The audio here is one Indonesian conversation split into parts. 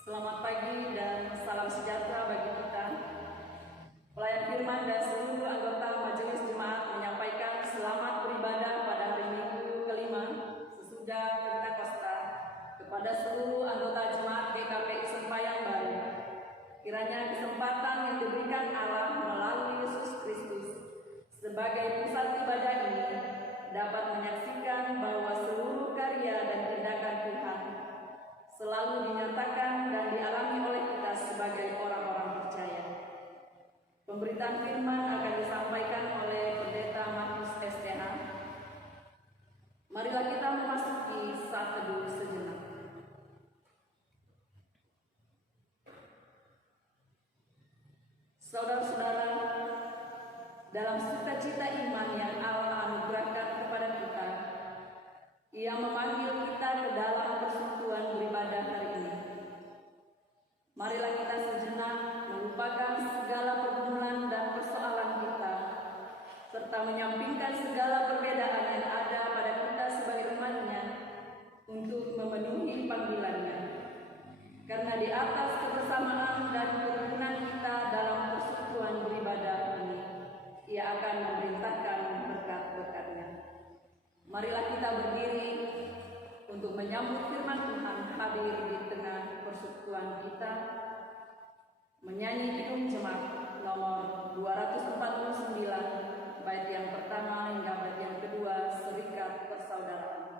Selamat pagi dan salam sejahtera bagi kita. Pelayan firman dan seluruh anggota Majelis Jemaat menyampaikan selamat beribadah pada hari Minggu kelima sesudah Pentakosta kepada seluruh anggota Jemaat GKPI Sempayang Baru. Kiranya kesempatan yang diberikan Allah melalui Yesus Kristus sebagai pusat ibadah ini dapat menyaksikan bahwa seluruh karya dan tindakan Tuhan selalu dinyatakan dan dialami oleh kita sebagai orang-orang percaya. Pemberitaan firman akan disampaikan oleh Pendeta Markus STH. Marilah kita memasuki saat teduh sejenak. Saudara-saudara, dalam sukacita iman yang Allah anugerahkan kepada kita, Ia memanggil kita ke dalam persekutuan beribadah hari ini. Marilah kita sejenak melupakan segala pergumulan dan persoalan kita, serta menyampingkan segala perbedaan yang ada pada kita sebagai umat-Nya untuk memenuhi panggilan-Nya. Karena di atas kebersamaan dan kerukunan kita dalam persekutuan beribadah ini, Ia akan memerintahkan berkat-berkat-Nya. Marilah kita berdiri untuk menyambut firman Tuhan hadir di tengah persekutuan kita. Menyanyi Kidung Jemaat nomor 249, bait yang pertama hingga bait yang kedua, Serikat Persaudaraan.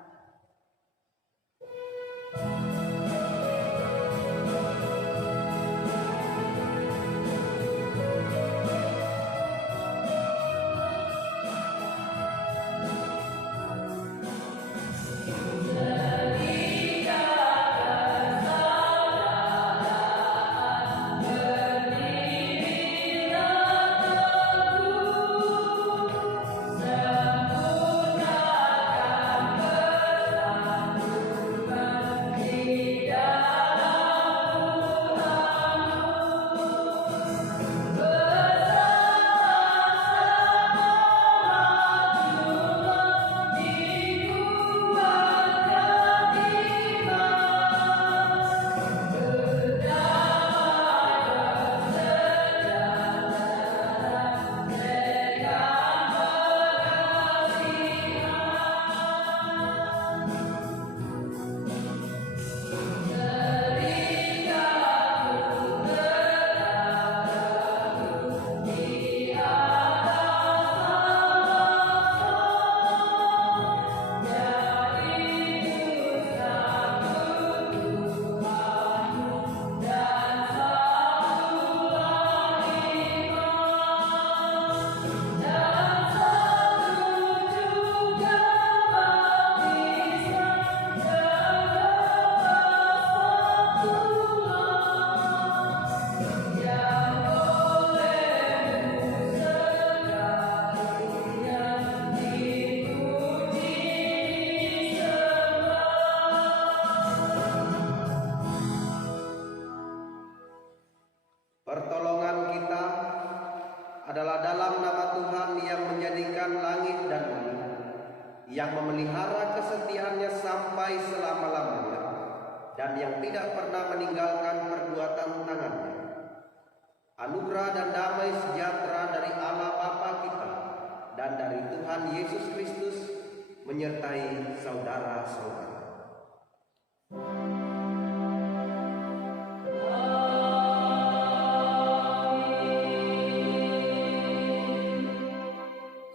Pertolongan kita adalah dalam nama Tuhan yang menjadikan langit dan bumi, yang memelihara kesetiaannya sampai selama-lamanya, dan yang tidak pernah meninggalkan perbuatan tangannya. Anugerah dan damai sejahtera dari Allah Bapa kita dan dari Tuhan Yesus Kristus menyertai saudara-saudara.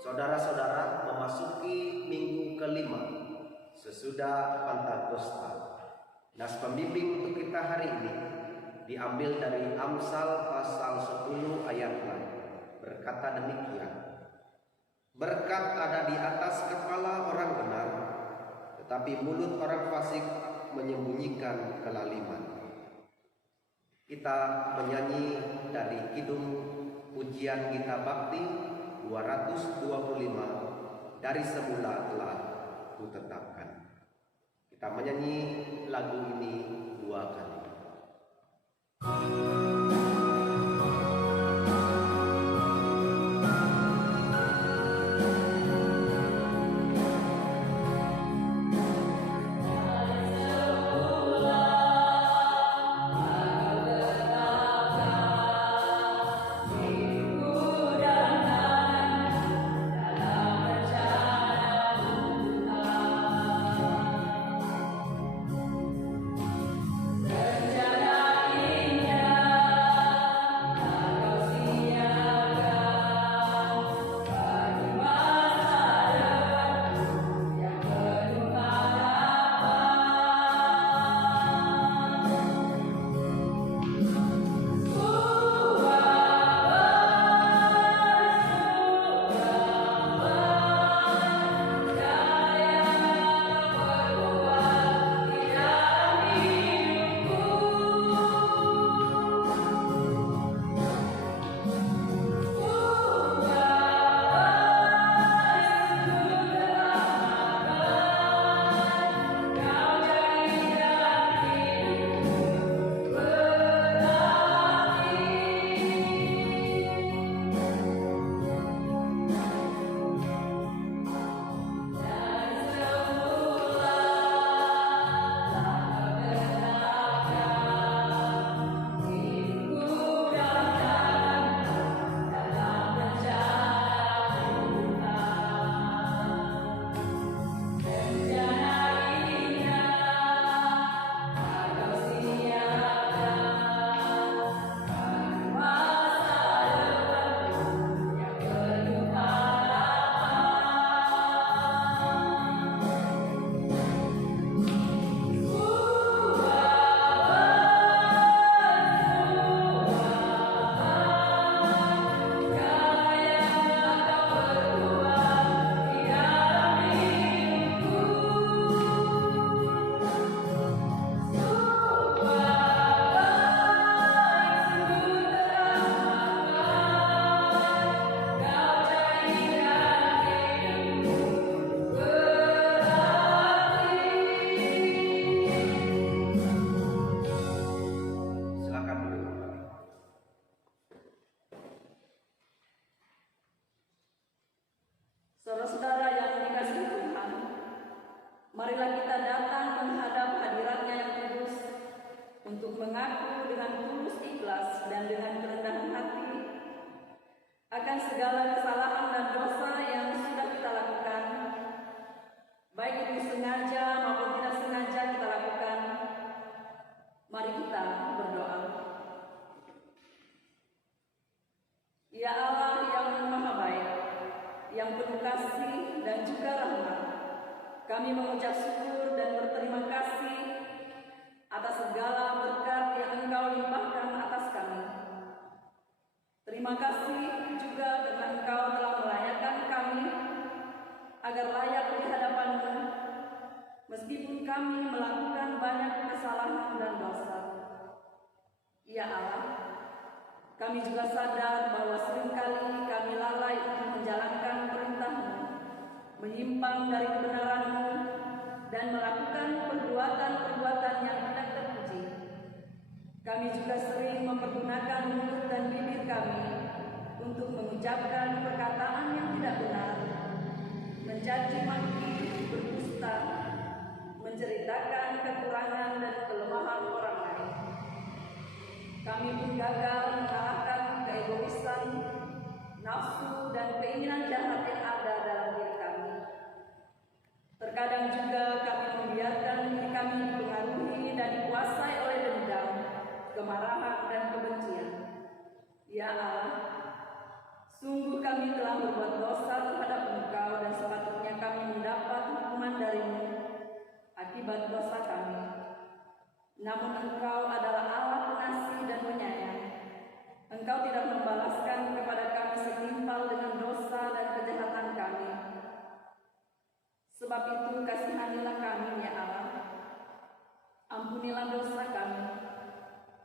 Saudara-saudara, memasuki minggu kelima sesudah Pentakosta. Nas pembimbing untuk kita hari ini diambil dari Amsal pasal 10 ayat 6. Berkata demikian: berkat ada di atas kepala orang benar, tetapi mulut orang fasik menyembunyikan kelaliman. Kita menyanyi dari Kidung Pujian Gita Bakti 225, dari semula telah kutetapkan. Kita menyanyi lagu ini 2 kali. marilah kita datang menghadap hadirat-Nya yang kudus untuk mengaku dengan tulus ikhlas dan dengan kerendahan hati akan segala kesalahan dan dosa yang sudah kita lakukan, baik itu sengaja maupun tidak sengaja kita lakukan. Mari kita berdoa. Ya Allah yang Maha Baik, yang penuh kasih dan juga rahmat, kami mengucap syukur dan berterima kasih atas segala berkat yang Engkau limpahkan atas kami. Terima kasih juga karena Engkau telah melayakkan kami agar layak di hadapan-Mu, meskipun kami melakukan banyak kesalahan dan dosa. Ya Allah, kami juga sadar bahwa seringkali kami lalai untuk menjalankan perintah-Mu, menyimpang dari kebenaran-Mu, dan melakukan perbuatan-perbuatan yang tidak terpuji. Kami juga sering mempergunakan mulut dan bibir kami untuk mengucapkan perkataan yang tidak benar, mencaci maki, berdusta, menceritakan kekurangan dan kelemahan orang lain. Kami pun gagal mengalahkan keegoisan, nafsu, dan keinginan jahat yang ada dalam diri kami. Terkadang juga kami membiarkan diri kami dipengaruhi dan dikuasai oleh dendam, kemarahan, dan kebencian. Ya Allah, sungguh kami telah berbuat dosa terhadap Engkau dan sepatutnya kami mendapat hukuman dari-Mu akibat dosa kami. Namun Engkau adalah Allah pengasih dan penyayang. Engkau tidak membalaskan kepada kami setimpal dengan dosa dan kejahatan kami. Sebab itu kasihanilah kami, ya Allah. Ampunilah dosa kami.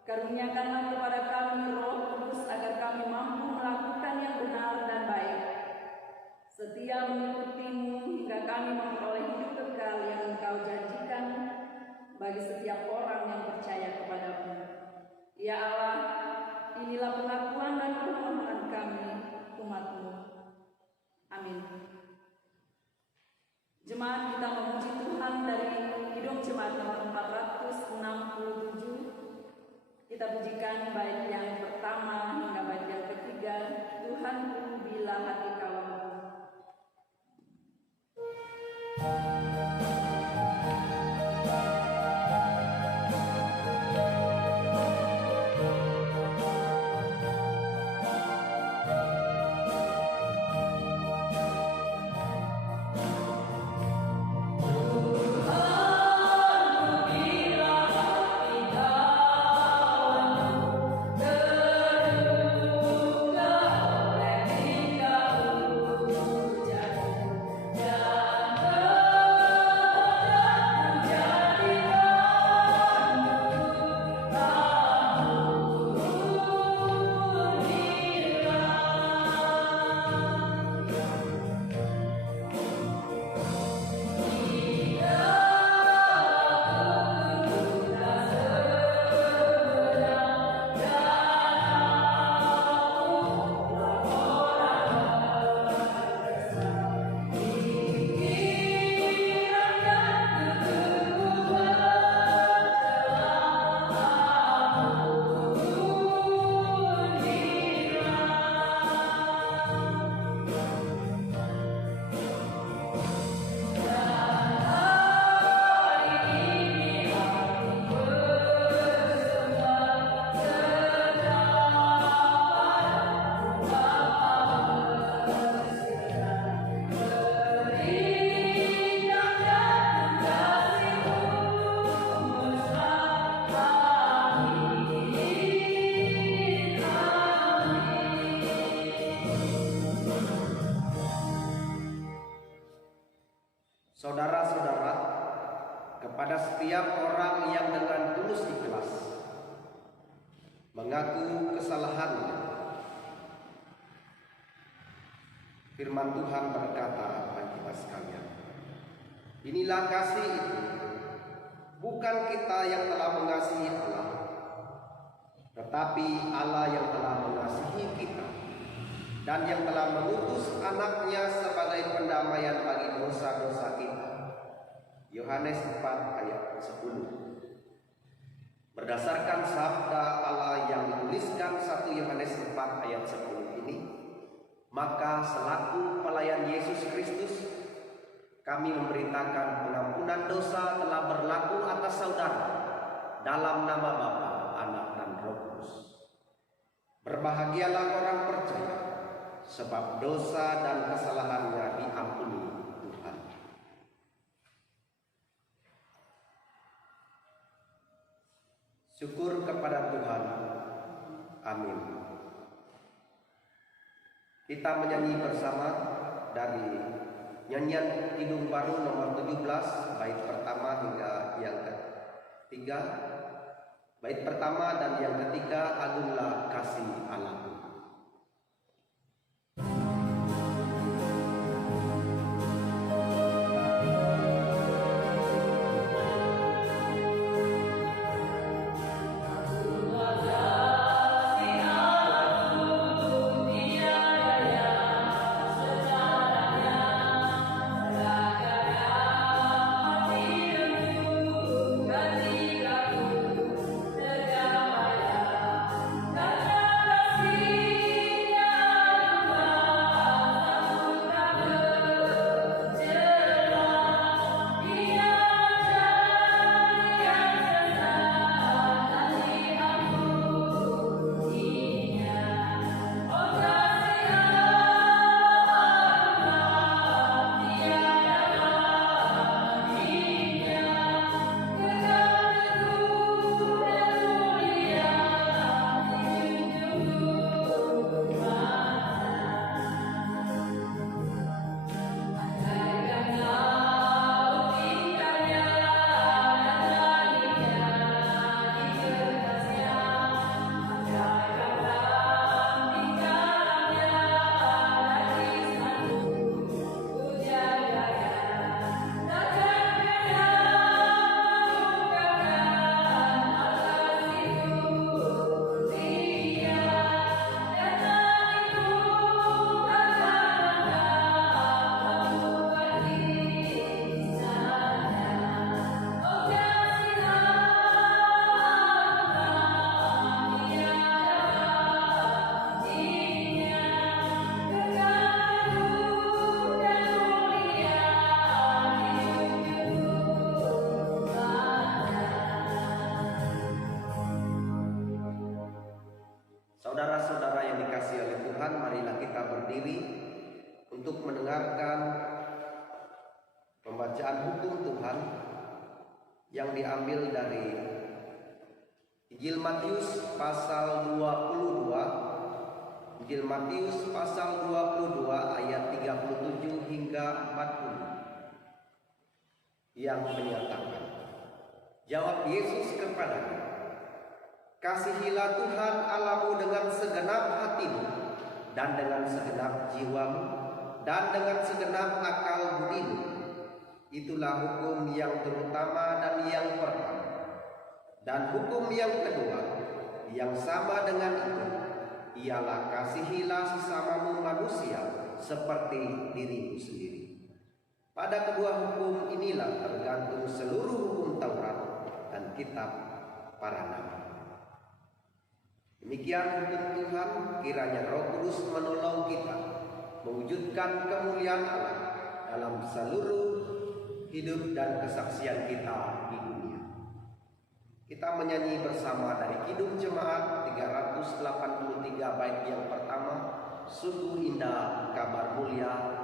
Karuniakanlah kepada kami Roh Kudus agar kami mampu melakukan yang benar dan baik, setia mengikuti-Mu hingga kami memperoleh hidup kekal yang Engkau janjikan bagi setiap orang yang percaya kepada-Mu. Ya Allah, inilah pengakuan dan permohonan kami, umat-Mu. Amin. Jemaat, kita memuji Tuhan dari Kidung Jemaat nomor 467. Kita pujikan bait yang pertama hingga bait yang ketiga, Tuhanku bila hati kau lembut. Saudara-saudara, kepada setiap orang yang dengan tulus ikhlas mengaku kesalahannya, firman Tuhan berkata bagi kita sekalian, inilah kasih itu, bukan kita yang telah mengasihi Allah, tetapi Allah yang telah mengasihi kita dan yang telah mengutus anaknya sebagai pendamaian bagi dosa-dosa kita. Yohanes 4 ayat 10. Berdasarkan sabda Allah yang dituliskan 1 Yohanes 4 ayat 10 ini, maka selaku pelayan Yesus Kristus, kami memberitakan pengampunan dosa telah berlaku atas saudara dalam nama Bapa, Anak, dan Roh Kudus. Berbahagialah orang percaya, sebab dosa dan kesalahannya diampuni Tuhan. Syukur kepada Tuhan. Amin. Kita menyanyi bersama dari nyanyian Kidung Baru nomor 17, bait pertama hingga yang ketiga. Bait pertama dan yang ketiga, agunglah kasih Allah. Saudara-saudara yang dikasihi oleh Tuhan, marilah kita berdiri untuk mendengarkan pembacaan hukum Tuhan yang diambil dari Injil Matius pasal 22. Injil Matius pasal 22 ayat 37 hingga 40 yang menyatakan, jawab Yesus kepadanya, kasihilah Tuhan Allahmu dengan segenap hatimu, dan dengan segenap jiwamu, dan dengan segenap akal budimu. Itulah hukum yang terutama dan yang pertama. Dan hukum yang kedua, yang sama dengan itu, ialah kasihilah sesamamu manusia seperti dirimu sendiri. Pada kedua hukum inilah tergantung seluruh hukum Taurat dan kitab para nabi. Demikian hukum Tuhan, kiranya Roh Kudus menolong kita mewujudkan kemuliaan Allah dalam seluruh hidup dan kesaksian kita di dunia. Kita menyanyi bersama dari Kidung Jemaat 383 bait yang pertama, sungguh indah kabar mulia.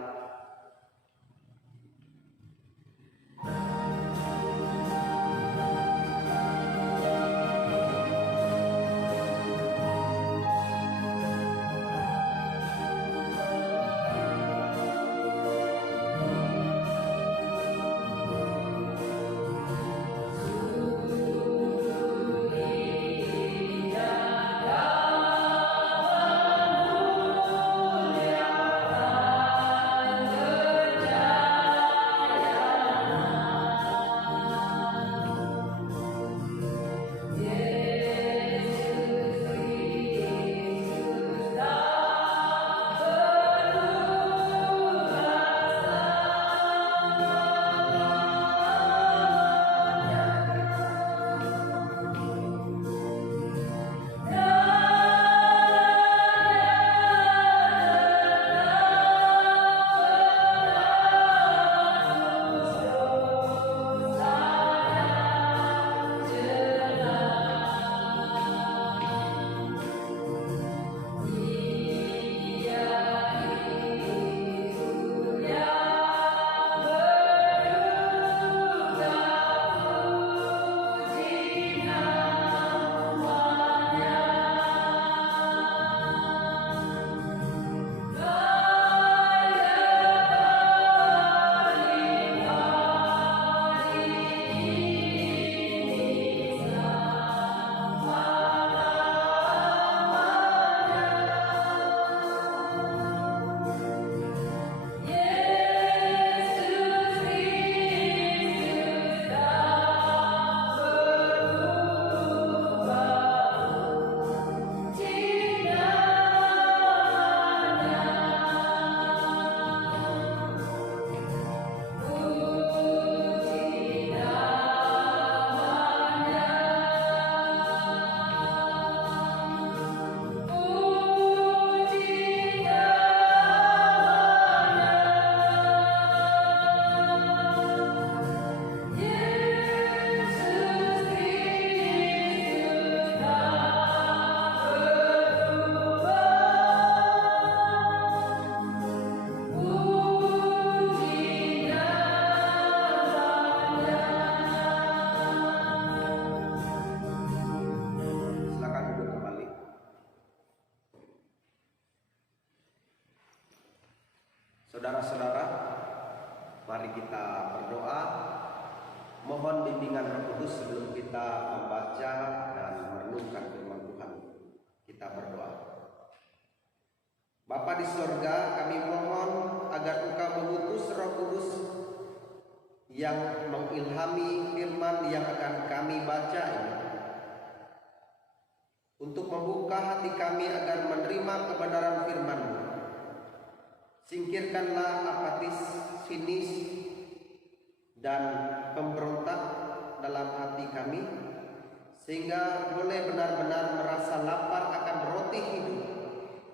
Saudara-saudara, mari kita berdoa, mohon bimbingan Roh Kudus sebelum kita membaca dan merenungkan firman Tuhan. Kita berdoa. Bapa di sorga, kami mohon agar Engkau mengutus Roh Kudus yang mengilhami firman yang akan kami baca ini, untuk membuka hati kami agar menerima kebenaran firman-Mu. Singkirkanlah apatis, sinis, dan pemberontak dalam hati kami, sehingga boleh benar-benar merasa lapar akan roti hidup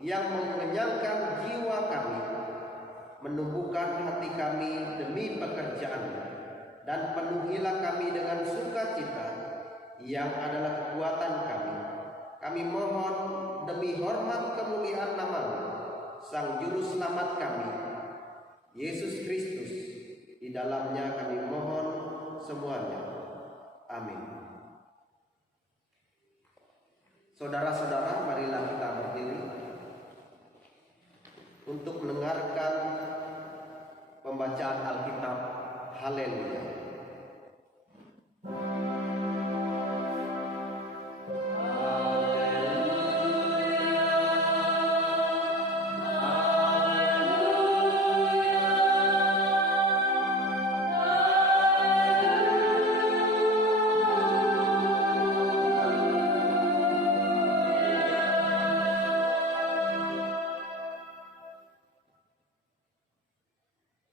yang mengenyangkan jiwa kami, menumbuhkan hati kami demi pekerjaan, dan penuhilah kami dengan sukacita yang adalah kekuatan kami. Kami mohon demi hormat kemuliaan nama-Mu, Sang Juru Selamat kami, Yesus Kristus. Di dalamnya kami mohon semuanya. Amin. Saudara-saudara, marilah kita berdiri untuk mendengarkan pembacaan Alkitab. Haleluya.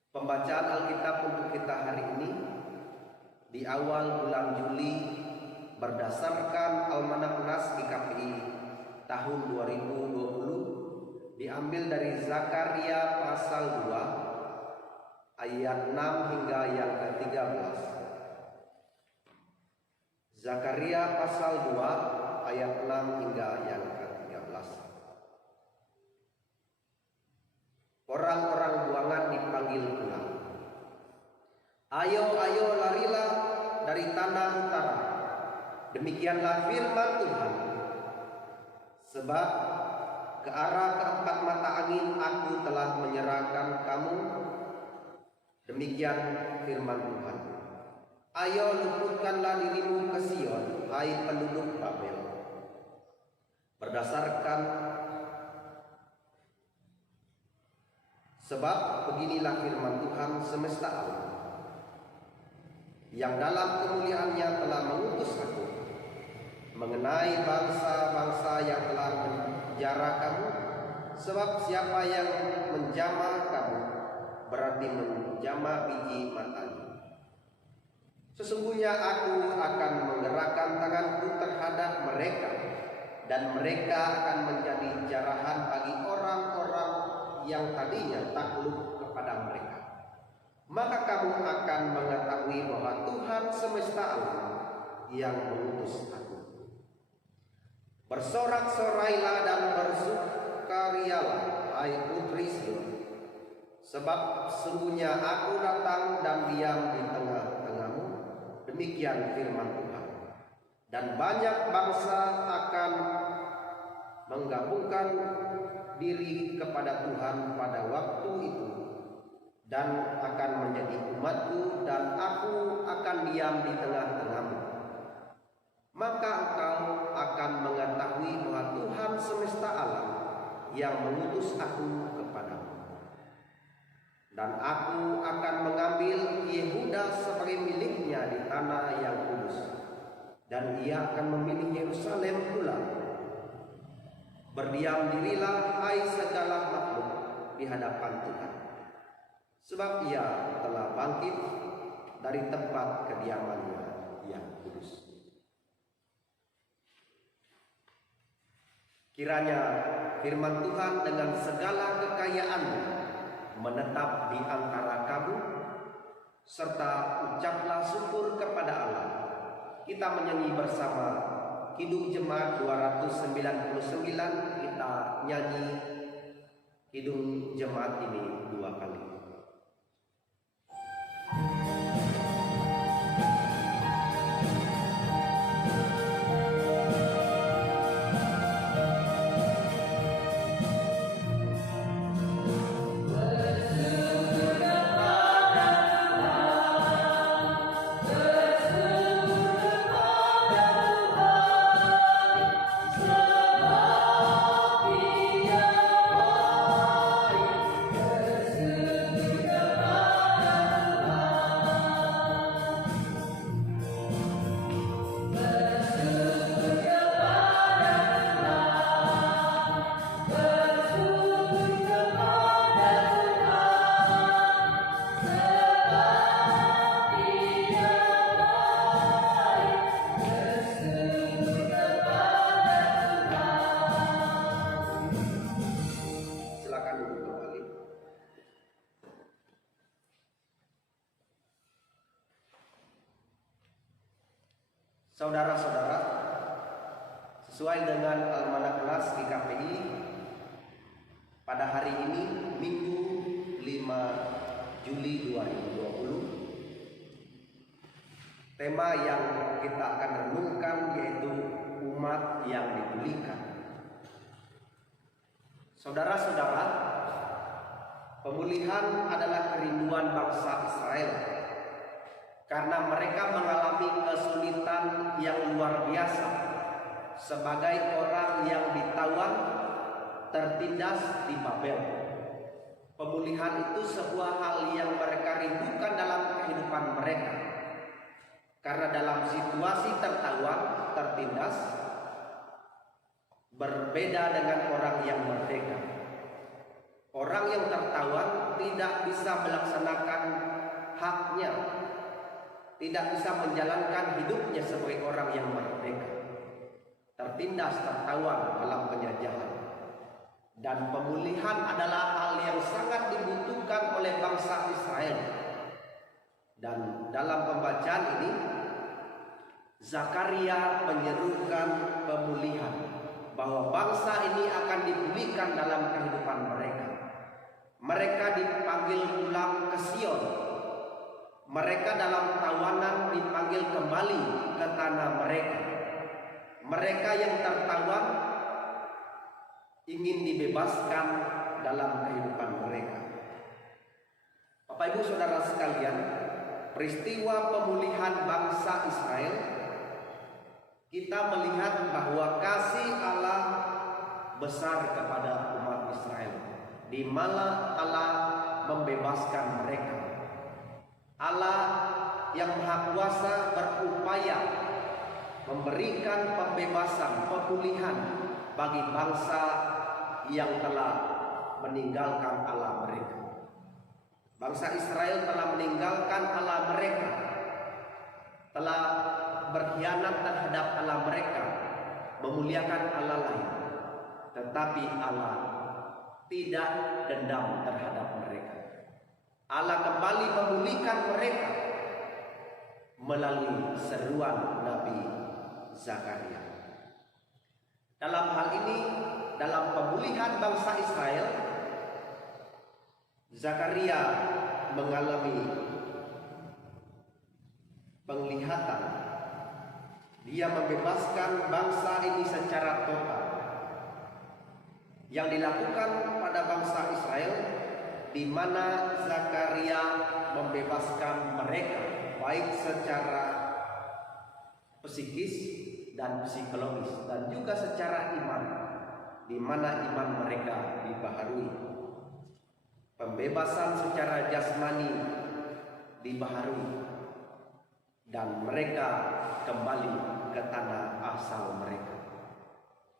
Pembacaan Alkitab untuk kita hari ini di awal bulan Juli berdasarkan Almanak Naskah KPI tahun 2020 diambil dari Zakaria pasal 2 ayat 6 hingga yang ke-13. Zakaria pasal 2 ayat 6 hingga yang ke-13. Orang-orang buangan dipanggil pulang. Ayo, ayo, larilah dari tanah utara. Demikianlah firman Tuhan. Sebab ke arah keempat mata angin aku telah menyerahkan kamu. Demikian firman Tuhan. Ayo, luputkanlah dirimu ke Sion, hai penduduk Babel. Sebab beginilah firman Tuhan semesta alam, yang dalam kemuliaannya telah mengutus aku mengenai bangsa-bangsa yang telah menjara kamu. Sebab siapa yang menjamah kamu berarti menjamah biji matanya. Sesungguhnya aku akan menggerakkan tanganku terhadap mereka, dan mereka akan menjadi jarahan bagi orang-orang yang tadinya takluk kepada mereka. Maka kamu akan mengetahui bahwa Tuhan semesta alam yang mengutus aku. Bersorak-sorailah dan bersukarialah, hai putri Sion, sebab sesungguhnya aku datang dan diam di tengah-tengahmu. Demikian firman Tuhan. Dan banyak bangsa akan menggabungkan diri kepada Tuhan pada waktu itu, dan akan menjadi umatku, dan aku akan diam di tengah-tengahmu. Maka engkau akan mengetahui bahwa Tuhan semesta alam yang mengutus aku kepadamu. Dan aku akan mengambil Yehuda sebagai miliknya di tanah yang kudus, dan ia akan memilih Yerusalem pula. Berdiam dirilah, hai segala makhluk, di hadapan Tuhan, sebab ia telah bangkit dari tempat kediamannya yang kudus. Kiranya firman Tuhan dengan segala kekayaannya menetap di antara kamu, serta ucaplah syukur kepada Allah. Kita menyanyi bersama Kidung Jemaat 299. Kita nyanyi Kidung Jemaat ini 2 kali. Bersyukur Saudara-saudara, sesuai dengan Almanak Kelas GKPI, pada hari ini Minggu 5 Juli 2020, tema yang kita akan renungkan yaitu umat yang dipulihkan. Saudara-saudara, pemulihan adalah kerinduan bangsa Israel karena mereka mengalami kesulitan yang luar biasa sebagai orang yang ditawan, tertindas di Babel. Pemulihan itu sebuah hal yang mereka rindukan dalam kehidupan mereka, karena dalam situasi tertawan, tertindas, berbeda dengan orang yang merdeka. Orang yang tertawan tidak bisa melaksanakan haknya, tidak bisa menjalankan hidupnya sebagai orang yang merdeka. Tertindas, tertawan dalam penjajahan. Dan pemulihan adalah hal yang sangat dibutuhkan oleh bangsa Israel. Dan dalam pembacaan ini, Zakaria menyerukan pemulihan, bahwa bangsa ini akan dipulihkan dalam kehidupan mereka. Mereka dipanggil pulang ke Sion. Mereka dalam tawanan dipanggil kembali ke tanah mereka. Mereka yang tertawan ingin dibebaskan dalam kehidupan mereka. Bapak Ibu Saudara sekalian, peristiwa pemulihan bangsa Israel, kita melihat bahwa kasih Allah besar kepada umat Israel, di mana Allah membebaskan mereka. Allah yang Maha Kuasa berupaya memberikan pembebasan, pemulihan bagi bangsa yang telah meninggalkan Allah mereka. Bangsa Israel telah meninggalkan Allah mereka, telah berkhianat terhadap Allah mereka, memuliakan Allah lain. Tetapi Allah tidak dendam terhadap mereka. Allah kembali memulihkan mereka melalui seruan Nabi Zakaria. Dalam hal ini, dalam pemulihan bangsa Israel, Zakaria mengalami penglihatan. Dia membebaskan bangsa ini secara total. Yang dilakukan pada bangsa Israel, di mana Zakaria membebaskan mereka baik secara psikis dan psikologis, dan juga secara iman, di mana iman mereka dibaharui. Pembebasan secara jasmani dibaharui, dan mereka kembali ke tanah asal mereka,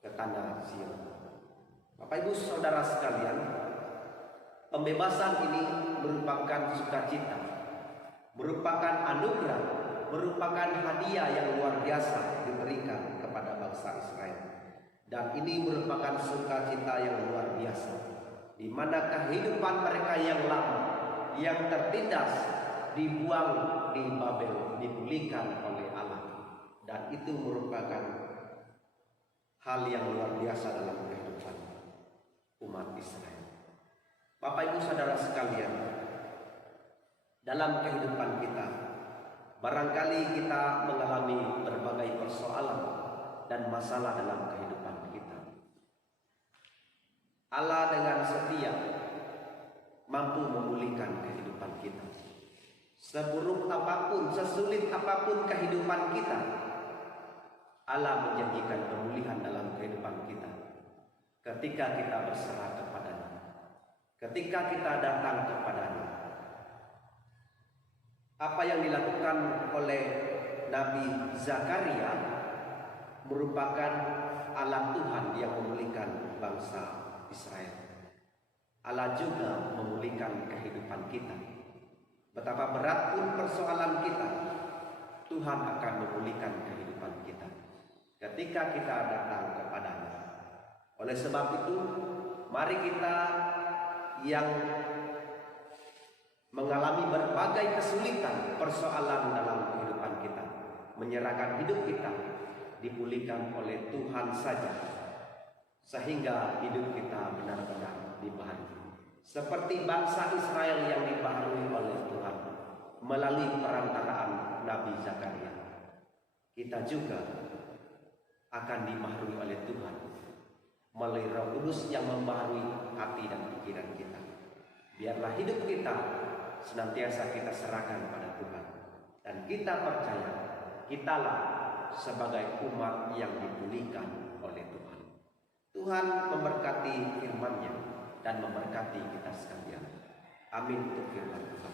ke tanah Sion. Bapak Ibu Saudara sekalian, pembebasan ini merupakan sukacita, merupakan anugerah, merupakan hadiah yang luar biasa diberikan kepada bangsa Israel. Dan ini merupakan sukacita yang luar biasa, di mana kehidupan mereka yang lama, yang tertindas, dibuang di Babel, dipulihkan oleh Allah. Dan itu merupakan hal yang luar biasa dalam kehidupan umat Israel. Bapak Ibu Saudara sekalian, dalam kehidupan kita, barangkali kita mengalami berbagai persoalan dan masalah dalam kehidupan kita. Allah dengan setia mampu memulihkan kehidupan kita. Seburuk apapun, sesulit apapun kehidupan kita, Allah menjanjikan pemulihan dalam kehidupan kita ketika kita berserah kepadanya, ketika kita datang kepadanya. Apa yang dilakukan oleh Nabi Zakaria merupakan alat Tuhan yang memulihkan bangsa Israel. Allah juga memulihkan kehidupan kita. Betapa berat pun persoalan kita, Tuhan akan memulihkan kehidupan kita ketika kita datang kepadanya. Oleh sebab itu, mari kita yang mengalami berbagai kesulitan, persoalan dalam kehidupan kita, menyerahkan hidup kita dipulihkan oleh Tuhan saja, sehingga hidup kita benar-benar dibaharui. Seperti bangsa Israel yang dibaharui oleh Tuhan melalui perantaraan Nabi Zakaria, kita juga akan dibaharui oleh Tuhan melalui Roh Kudus yang membaharui hati dan pikiran kita. Biarlah hidup kita senantiasa kita serahkan pada Tuhan, dan kita percaya kitalah sebagai umat yang dipulihkan oleh Tuhan. Tuhan memberkati firman-Nya dan memberkati kita sekalian. Amin untuk firman Tuhan.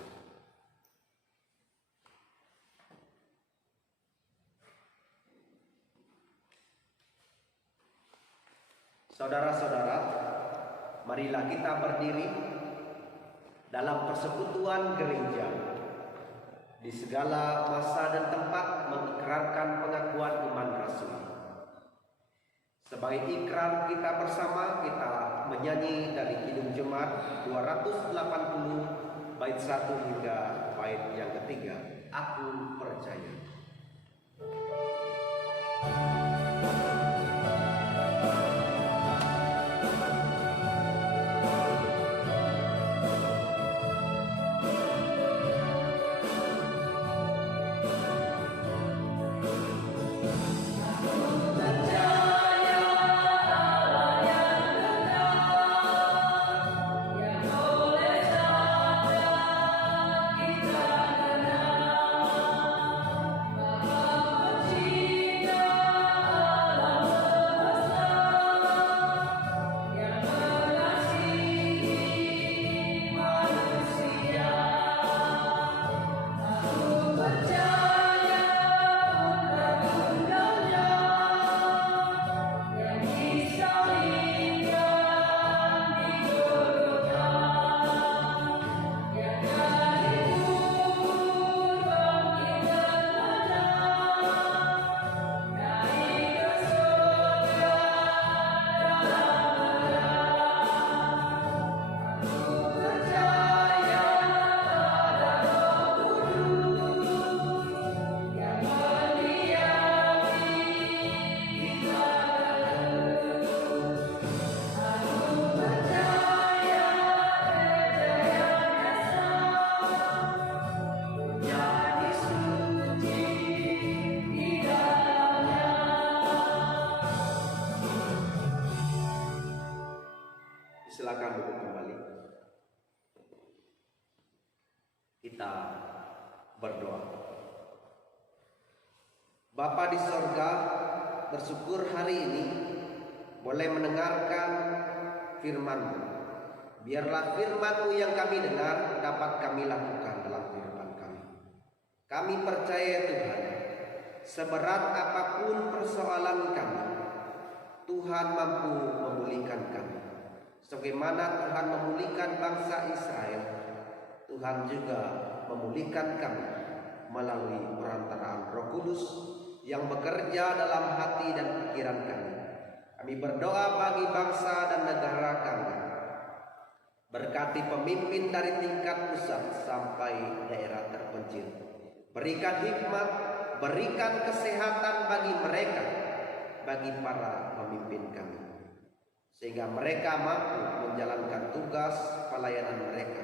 Saudara-saudara, marilah kita berdiri dalam persekutuan gereja di segala masa dan tempat mengikrarkan pengakuan iman rasuli. Sebagai ikrar kita bersama, kita menyanyi dari Kidung Jemaat 280 bait 1 hingga bait yang ketiga. Aku percaya. Silakan duduk kembali. Kita berdoa. Bapa di sorga, bersyukur hari ini boleh mendengarkan firman-Mu. Biarlah firman-Mu yang kami dengar dapat kami lakukan dalam kehidupan kami. Kami percaya Tuhan, seberat apapun persoalan kami, Tuhan mampu memulihkan kami. Sebagaimana Tuhan memulihkan bangsa Israel, Tuhan juga memulihkan kami melalui perantaraan Roh Kudus yang bekerja dalam hati dan pikiran kami. Kami berdoa bagi bangsa dan negara kami. Berkati pemimpin dari tingkat pusat sampai daerah terpencil. Berikan hikmat, berikan kesehatan bagi mereka, bagi para pemimpin kami, sehingga mereka mampu menjalankan tugas pelayanan mereka.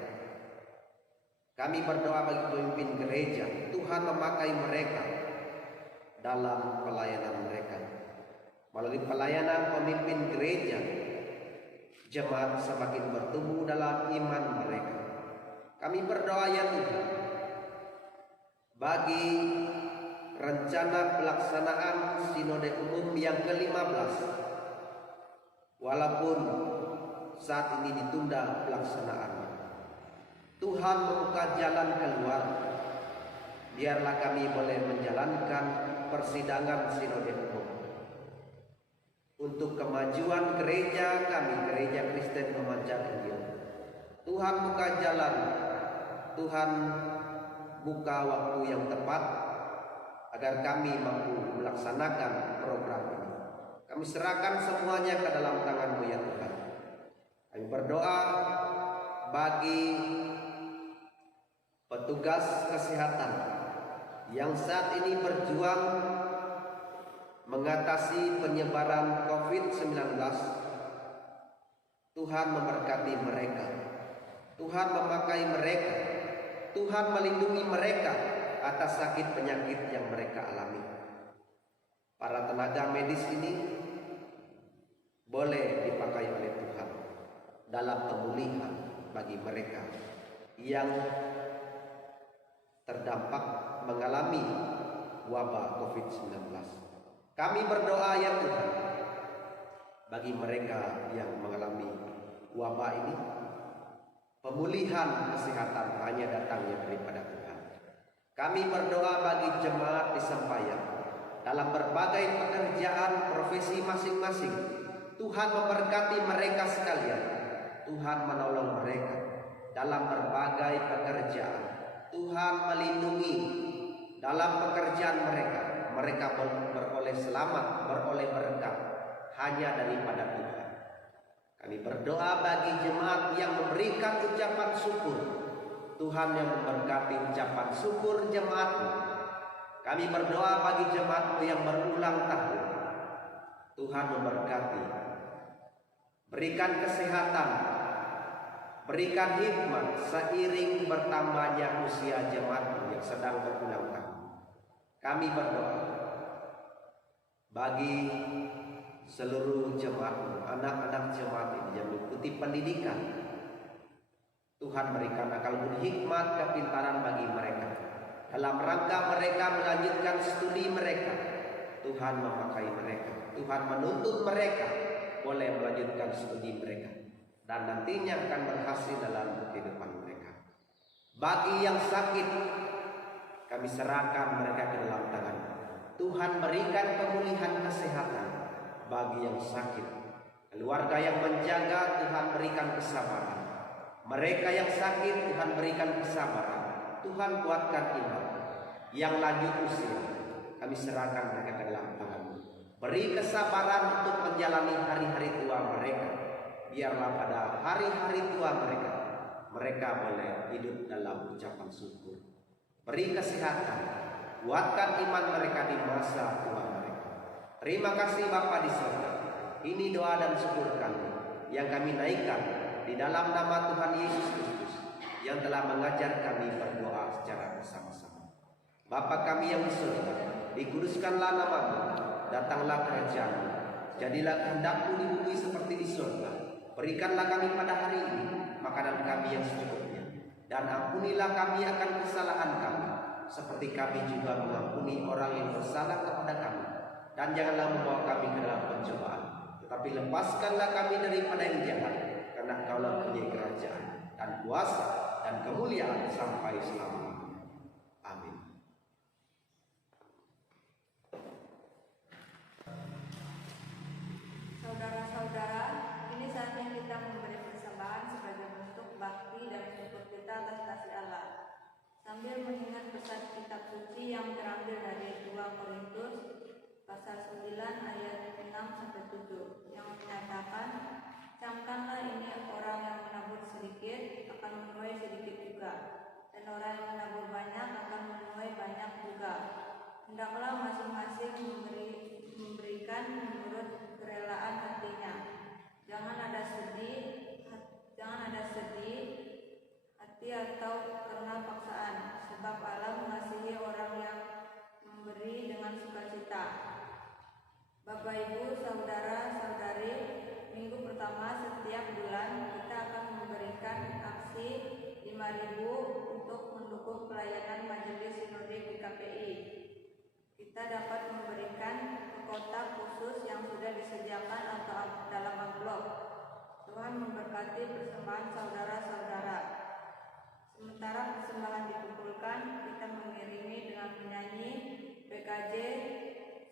Kami berdoa bagi pemimpin gereja, Tuhan memakai mereka dalam pelayanan mereka. Melalui pelayanan pemimpin gereja, jemaat semakin bertumbuh dalam iman mereka. Kami berdoa ya Tuhan, bagi rencana pelaksanaan Sinode Umum yang ke-15, walaupun saat ini ditunda pelaksanaan, Tuhan membuka jalan keluar. Biarlah kami boleh menjalankan persidangan Sinode Umum untuk kemajuan gereja kami, Gereja Kristen Pemancar Injil. Tuhan buka jalan, Tuhan buka waktu yang tepat agar kami mampu melaksanakan program ini. Kami serahkan semuanya ke dalam tangan-Mu ya Tuhan. Kami berdoa bagi petugas kesehatan yang saat ini berjuang mengatasi penyebaran COVID-19. Tuhan memberkati mereka, Tuhan memakai mereka, Tuhan melindungi mereka atas sakit penyakit yang mereka alami. Para tenaga medis ini boleh dipakai oleh Tuhan dalam pemulihan bagi mereka yang terdampak mengalami wabah COVID-19. Kami berdoa ya Tuhan, bagi mereka yang mengalami wabah ini, pemulihan kesehatan hanya datangnya daripada Tuhan. Kami berdoa bagi jemaat di sembahyang dalam berbagai pekerjaan profesi masing-masing. Tuhan memberkati mereka sekalian. Tuhan menolong mereka dalam berbagai pekerjaan. Tuhan melindungi dalam pekerjaan mereka. Mereka beroleh selamat, beroleh berkat hanya daripada Tuhan. Kami berdoa bagi jemaat yang memberikan ucapan syukur. Tuhan yang memberkati ucapan syukur jemaat-Mu. Kami berdoa bagi jemaat-Mu yang berulang tahun. Tuhan memberkati. Berikan kesehatan, berikan hikmat seiring bertambahnya usia jemaat-Mu yang sedang berulang tahun. Kami berdoa bagi seluruh jemaat-Mu, anak-anak jemaat ini yang mengikuti pendidikan. Tuhan berikan akal budi, hikmat, kepintaran bagi mereka dalam rangka mereka melanjutkan studi mereka. Tuhan memakai mereka, Tuhan menuntut mereka boleh melanjutkan studi mereka dan nantinya akan berhasil dalam kehidupan mereka. Bagi yang sakit, kami serahkan mereka ke dalam tangan. Tuhan berikan pemulihan kesehatan bagi yang sakit. Keluarga yang menjaga, Tuhan berikan kesabaran. Mereka yang sakit, Tuhan berikan kesabaran. Tuhan kuatkan iman. Yang lanjut usia, kami serahkan mereka ke dalam tangan-Mu. Beri kesabaran untuk menjalani hari-hari tua mereka. Biarlah pada hari-hari tua mereka boleh hidup dalam ucapan syukur. Beri kesehatan, kuatkan iman mereka di masa tua mereka. Terima kasih Bapa di surga. Ini doa dan syukur kami yang kami naikkan di dalam nama Tuhan Yesus Kristus yang telah mengajar kami berdoa secara bersama-sama. Bapa kami yang di surga, dikuduskanlah nama-Mu, datanglah kerajaan-Mu, jadilah kehendak-Mu di bumi seperti di surga. Berikanlah kami pada hari ini makanan kami yang secukupnya, dan ampunilah kami akan kesalahan kami, seperti kami juga mengampuni orang yang bersalah kepada kami. Dan janganlah membawa kami ke dalam pencobaan, tetapi lepaskanlah kami daripada yang jahat, karena Engkau-lah punya kerajaan dan kuasa dan kemuliaan sampai selama-lamanya. Amin. Saudara-saudara, ini saatnya kita memberi persembahan sebagai bentuk bakti dan syukur kita atas kasih Allah. Sambil mengingat pesan kitab suci yang terambil dari 2 Korintus pasal 9 ayat 6-7 yang menyatakan, camkanlah ini orang yang menabur sedikit akan menuai sedikit juga, dan orang yang menabur banyak akan menuai banyak juga. Hendaklah masing-masing memberikan menurut kerelaan hatinya. Jangan ada sedih hati atau karena paksaan, sebab Allah mengasihi orang yang memberi dengan sukacita. Bapak Ibu, saudara-saudari, minggu pertama setiap bulan kita akan memberikan aksi 5.000 untuk mendukung pelayanan Majelis Sinode GKPI. Kita dapat memberikan ke kotak khusus yang sudah disediakan atau dalam amplop. Tuhan memberkati persembahan saudara-saudara. Sementara persembahan dikumpulkan, kita mengirimi dengan menyanyi PKJ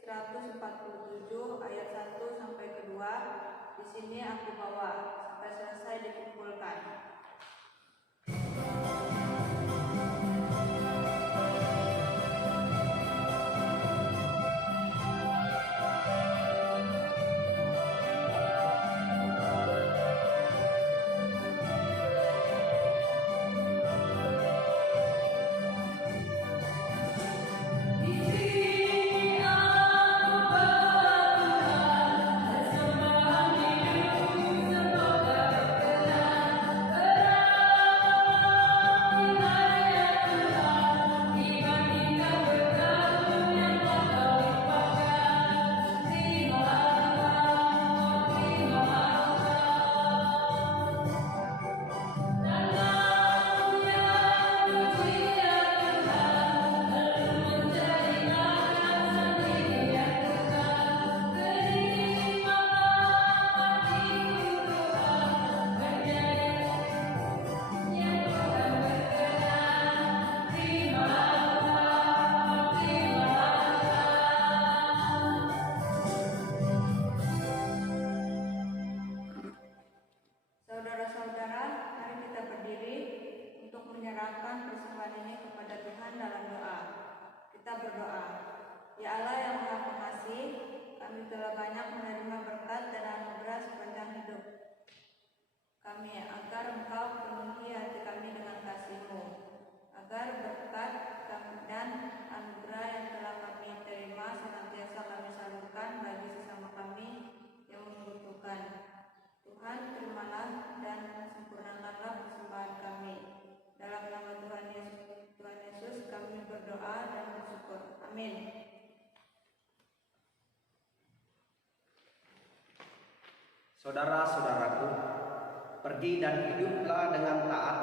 147 ayat 1 sampai ke 2. Di sini aku bawa sampai selesai dikumpulkan. Amin. Saudara-saudaraku, pergi dan hiduplah dengan taat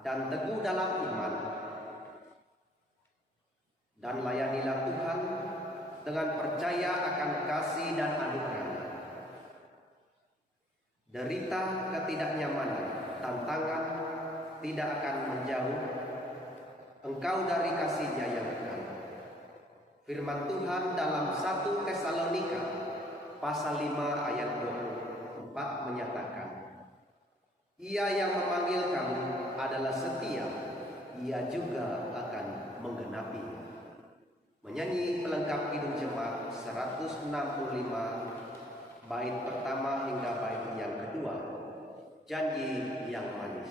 dan teguh dalam iman, dan layanilah Tuhan dengan percaya akan kasih dan anugerah-Nya. Derita ketidaknyamanan, tantangan tidak akan menjauh engkau dari kasih-Nya yang kekal. Firman Tuhan dalam 1 Tesalonika pasal 5 ayat 24 menyatakan, Ia yang memanggil kamu adalah setia, Ia juga akan menggenapi. Menyanyi pelengkap Kidung Jemaat 165 bait pertama hingga bait yang kedua, Janji yang Manis.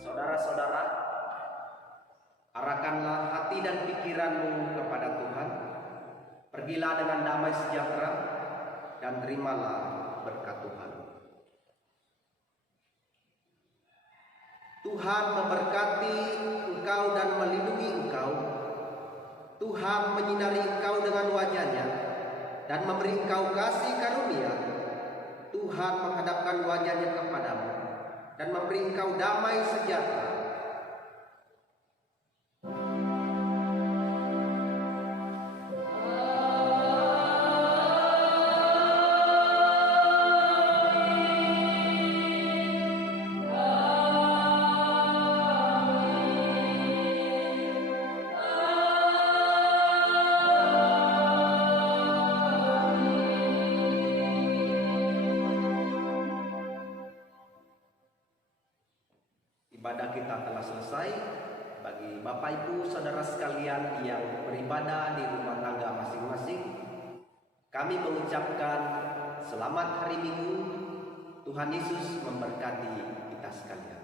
Saudara-saudara, arahkanlah hati dan pikiranmu kepada Tuhan. Pergilah dengan damai sejahtera dan terimalah berkat Tuhan. Tuhan memberkati engkau dan melindungi engkau. Tuhan menyinari engkau dengan wajah-Nya dan memberi engkau kasih karunia. Tuhan menghadapkan wajah-Nya kepadamu dan memberi engkau damai sejahtera. Ibadah kita telah selesai. Bagi Bapak Ibu Saudara sekalian yang beribadah di rumah tangga masing-masing, kami mengucapkan selamat hari Minggu. Tuhan Yesus memberkati kita sekalian.